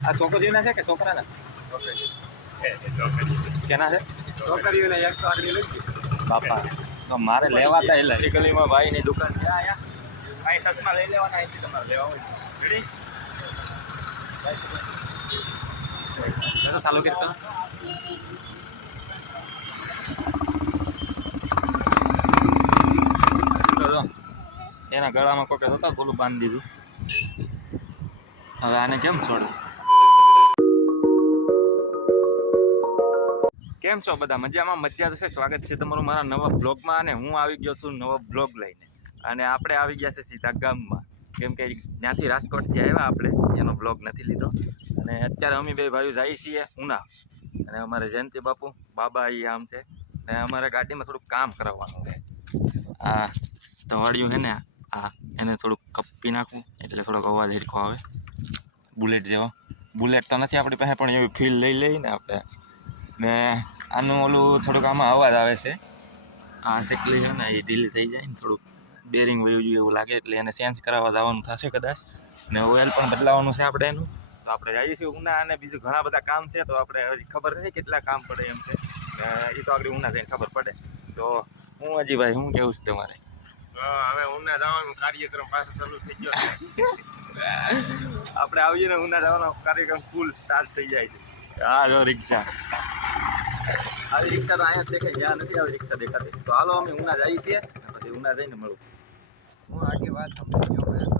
આ છોકરીઓના છે કે છોકરાના કેના છે છોકરીઓને એક તો આગળ બાપા તો મારે લેવા તા એટલે ગલીમાં ભાઈ ભાઈની દુકાન છે અહીંયા અહીં સસમા લઈ લેવાના અહીંથી તમારે લેવા હોય રેડી ચાલો કીર્તન એના ગળામાં કોકે હતા ભૂલું બાંધી દીધું હવે આને કેમ છોડવું કેમ છો બધા? મજામાં? મજા થશે સ્વાગત છે તમારું મારા નવા બ્લોગમાં અને હું આવી ગયો છું નવો બ્લોગ લઈને. અને આપણે આવી ગયા છે સીધા ગામમાં. કેમ કે ત્યાંથી રાજકોટથી આવ્યા આપણે. એનો બ્લોગ નથી લીધો. અને અત્યારે અમે બે ભાઈઓ જઈએ છીએ ઉના. અને અમારે જયંતિ બાપુ, બાબા એ આમ છે. અને અમારે ગાડીમાં થોડુંક કામ કરાવવાનું છે. આ તવાડિયું છે ને, આ એને થોડુંક કપી નાખવું એટલે થોડોક અવાજ હરખો આવે. બુલેટ જેવો. બુલેટ તો નથી આપણી પાસે, પણ એવી ફીલ લઈ લઈને આપણે. ને આનું ઓલું થોડુંક આમાં અવાજ આવે છે. આ સેકલી છે ને એ ઢીલી થઈ જાય ને થોડુંક બેરિંગ વયું જોઈએ એવું લાગે એટલે એને ચેન્જ કરાવવા જવાનું થશે કદાચ. ને ઓઇલ પણ બદલાવાનું છે આપણે એનું. તો આપણે જઈએ છીએ ઉના અને બીજું ઘણા બધા કામ છે તો આપણે હજી ખબર નથી કેટલા કામ પડે એમ છે. એ તો આગળ ઉના જઈને ખબર પડે. તો હું હજી ભાઈ હું કેવું છે તમારે? હવે ઉના જવાનું કાર્યક્રમ પાછો ચાલુ થઈ ગયો આપણે આવીએ ને ઉના જવાનો કાર્યક્રમ ફૂલ સ્ટાર્ટ થઈ જાય છે. હા જો રિક્ષા. આવી રિક્ષા તો અહીંયા દેખાય જ્યાં નથી આવી રિક્ષા દેખાતી. તો હાલો અમે ઉના જઈએ છીએ. પછી ઉના જઈને મળું. હું આખી વાત સમજી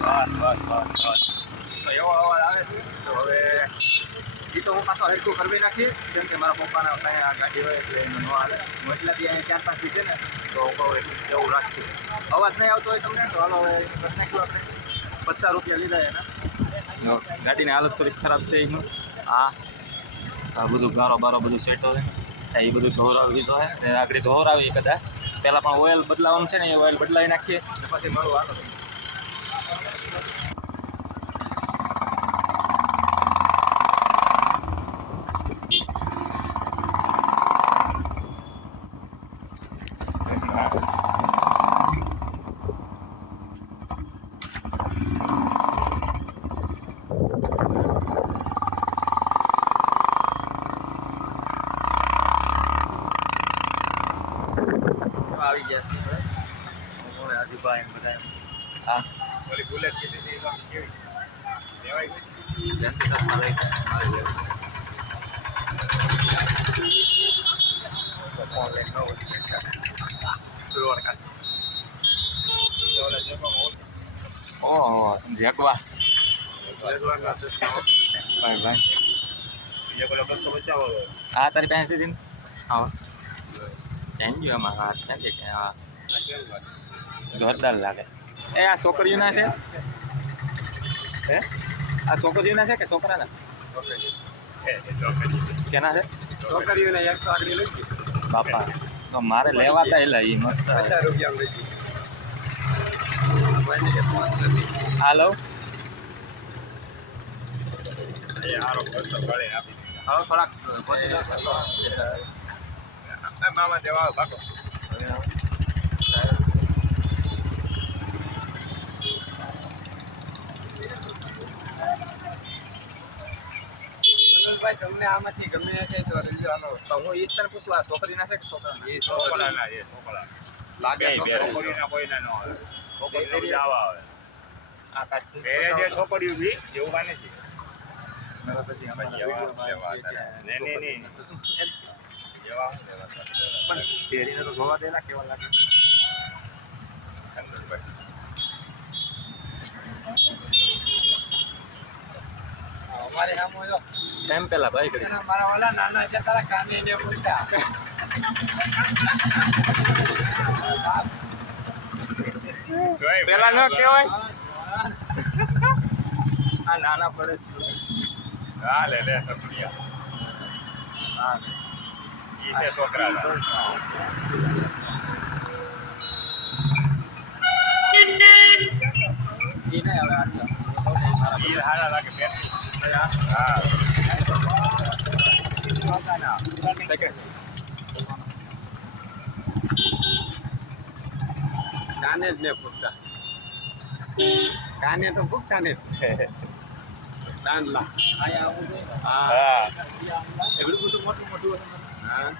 બસ બસ બસ બસ તો એવો અવાજ આવે છે તો હવે એ તો હું પાછો હરખું કરવી નાખી કેમ કે મારા પપ્પાના પાસે આ ગાડી હોય એટલે એનો ન આવે હું એટલાથી અહીંયા ચાર પાંચ દી છે ને તો હું કહું એટલું એવું રાખીશ અવાજ નહીં આવતો હોય તમને તો હાલો હવે કરી નાખ્યું આપણે પચાસ રૂપિયા લીધા એના ગાડીની હાલત થોડીક ખરાબ છે એનું આ આ બધું ગારો બારો બધું સેટ હોય. એ બધું ધોરાવી તો છે. આગળ ધોરાવી કદાચ. પહેલાં પણ ઓઇલ બદલાવાનું છે ને, એ ઓઇલ બદલાવી નાખીએ. પછી મારું હાલો આવી ગયા છીએ બધા હા. ઓલી બુલેટ કીધી હતી એ બાકી કેવી? લેવાય ગઈ? જ્યાંથી ચશ્મા લઈ છે લેવું તો ફોન લઈને ન. ફ્લોર કાઢ. ઓહો જેકવા. પચાસ તારી પાસે દીધી હા. થેન્ક યુ અમારા. હા થેન્ક યુ હા? જોરદાર લાગે. એ આ છોકરીઓના છે? હે? આ છોકરીઓના છે કે છોકરાના. કેના છે? છોકરીઓને લઈ બાપા તો મારે લેવાતા એલા એ મસ્ત. પચાસ રૂપિયા લઈ આ લઉં થોડાક મામા દેવા ભાગો. ભાઈ તમને આમાંથી ગમે છે તો રીજો હાલો. તો હું ઈશ તને પૂછું છોકરીના છે કે છોકરાના? એ છોકરાના એ છોકરા. લાગે છોકરીના કોઈના ન આવે. છોકરીના બધા આવે આ કાઢ પહેરે જે છોકરીઓ હતી એવું કાંઈ નથી મેરા પછી અમે લેવા હતા. નહીં, નહીં, નહીં. જેવા. પણ પહેરીને તો જોવા દેલા કેવા લાગે. અમારે આમ જો એમ પેલા ભાઈ કરી મારા ઓલા નાના છે તારા કાને પેલા ન કહેવાય? આ નાના પડે હા લે લે સપડિયા હા ઈ છે છોકરા ઈ નહીં હવે આ ઈ હારા લાગે હા. કાને જ ને પૂછતા કાને તો પૂછતા ને દાંડલા હા. હા. એટલું બધું મોટું મોટું હા.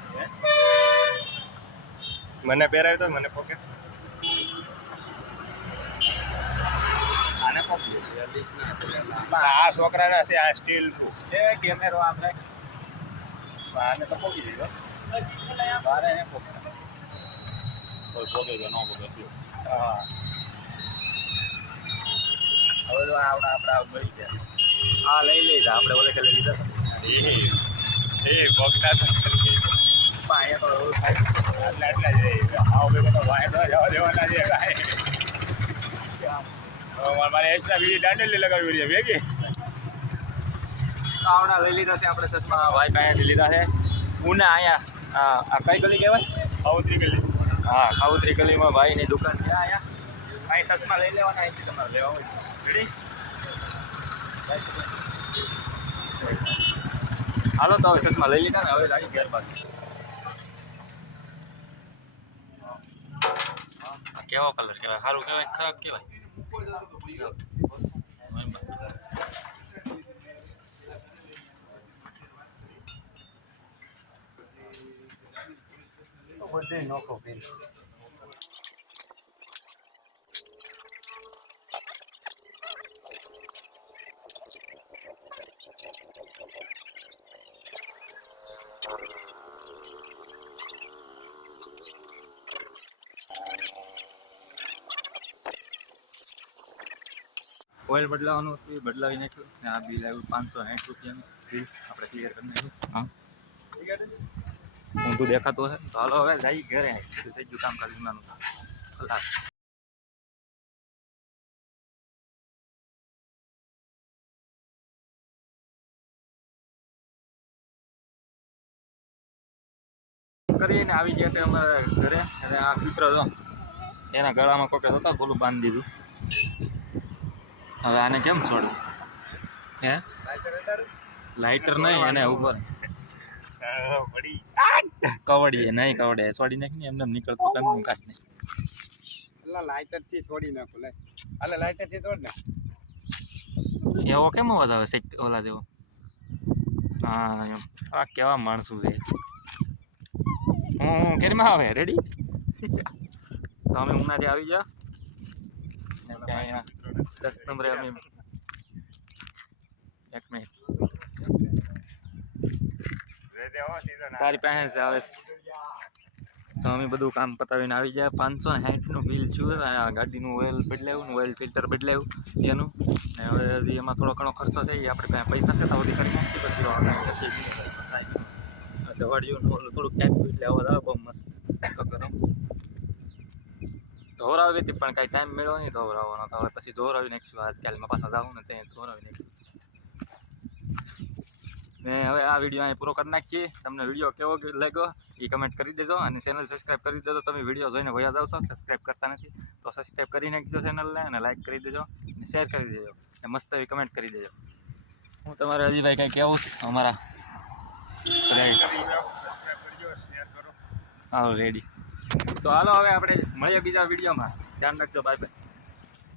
મને પહેરાવી તો મને પોકેટ આને પોકેટ આ છોકરાના છે આ સ્ટીલનું કેમેરો આપણે પોકી દીધો બારે એને પોકેટ કોઈ પોકે કે નો પોકે હા હવે તો આવડા આપણા મળી ગયા હા લઈ લીધા આપણે ઓલે કે લઈ લીધા એ એ પોકતા તો અહીંયા તો એવું થાય આટલા આટલા જ જવા દેવાના છે કાંઈ. મારે- extra બીજી દાંડેલી લગાવી ભેગી આવડા લઈ લીધા છે આપણે સચમાં. ભાઈ પાસેથી લીધા છે. ઉના અહીંયા આ આ કઈ ગલી કહેવાય? આવતરી ગયેલી હા ખાઉતરી ગલીમાં ભાઈની દુકાન છે. અહીંયા. અહીં સચમાં લઈ લેવાના અહીંથી તમારે લેવા હોય. રેડી હાલો તો હવે સચમાં લઈ લીધા ને હવે લાગી ઘેર બાજુ આ કેવો કલર કહેવાય? સારું કહેવાય? કે ખરાબ કહેવાય? બધે નોખો કરી ઓઇલ બદલાવાનું હતું એ બદલાવી નાખ્યું. ને આ બિલ આવ્યું પાંચસો સાઠ રૂપિયાનું. બિલ આપણે ક્લિયર કરી નાખ્યું. હા. ઊંધું દેખાતું હશે તો હાલો હવે જઈ ઘરે થઈ ગયું કામ ખલાસ. કરીને આવી ગયા છે અમારા ઘરે. અને આ કૂતરો જો એના ગળામાં કોકે હતા બોલું બાંધી દીધું. હવે આને કેમ છોડવું? હે? લાઇટર નહીં એને ઉપર. કવડીએ નહીં કવડે. છોડી નાખી એમને એમ નીકળતું કેમ નું કાઢ નહીં. પેલા લાઇટરથી છોડી નાખો લે. અલે લાઇટરથી છોડ ને. એવો કેમ અવાજ આવે શેક ઓલા જેવો? હા એમ. આ કેવા માણસો છે. હું કેરમાં આવે રેડી તો અમે ઉનાથી આવી અહીંયા દસ નંબરે અમે એક મિનિટ તારી પાસે આવે તો અમે બધું કામ પતાવીને આવી ગયા. પાંચસો હેઠનું બિલ છું ગાડીનું ઓઇલ બદલાવ્યું ને ઓઇલ ફિલ્ટર બદલાવ્યું એનું. હવે હજી એમાં થોડો ઘણો ખર્ચો થઈ આપણે પાસે પૈસા છે તો કરી નાખીએ, પછી દવાડીયું આવા આવે બહુ પણ કાંઈ ટાઈમ મેળવો નહીં ધોરાવવાનો. તો હવે પછી ધોરાવી નાખીશું. આજકાલમાં પાછા જાઉં ને ત્યાં ધોરાવી નાખીશું. ને હવે આ વીડિયો અહીં પૂરો કરી નાખીએ. તમને વીડિયો કેવો લાગ્યો એ કમેન્ટ કરી દેજો અને ચેનલ સબસ્ક્રાઈબ કરી દેજો. તમે વીડિયો જોઈને વયા જાવ છો સબસ્ક્રાઈબ કરતા નથી તો સબસ્ક્રાઈબ કરી નાખજો ચેનલને અને લાઇક કરી દેજો અને શેર કરી દેજો અને મસ્ત એવી કમેન્ટ કરી દેજો. હું તમારે હજીભાઈ કંઈ કહેવું છું? અમારા હા રેડી તો હાલો હવે આપણે મળીએ બીજા વિડીયોમાં. ધ્યાન રાખજો બાય બાય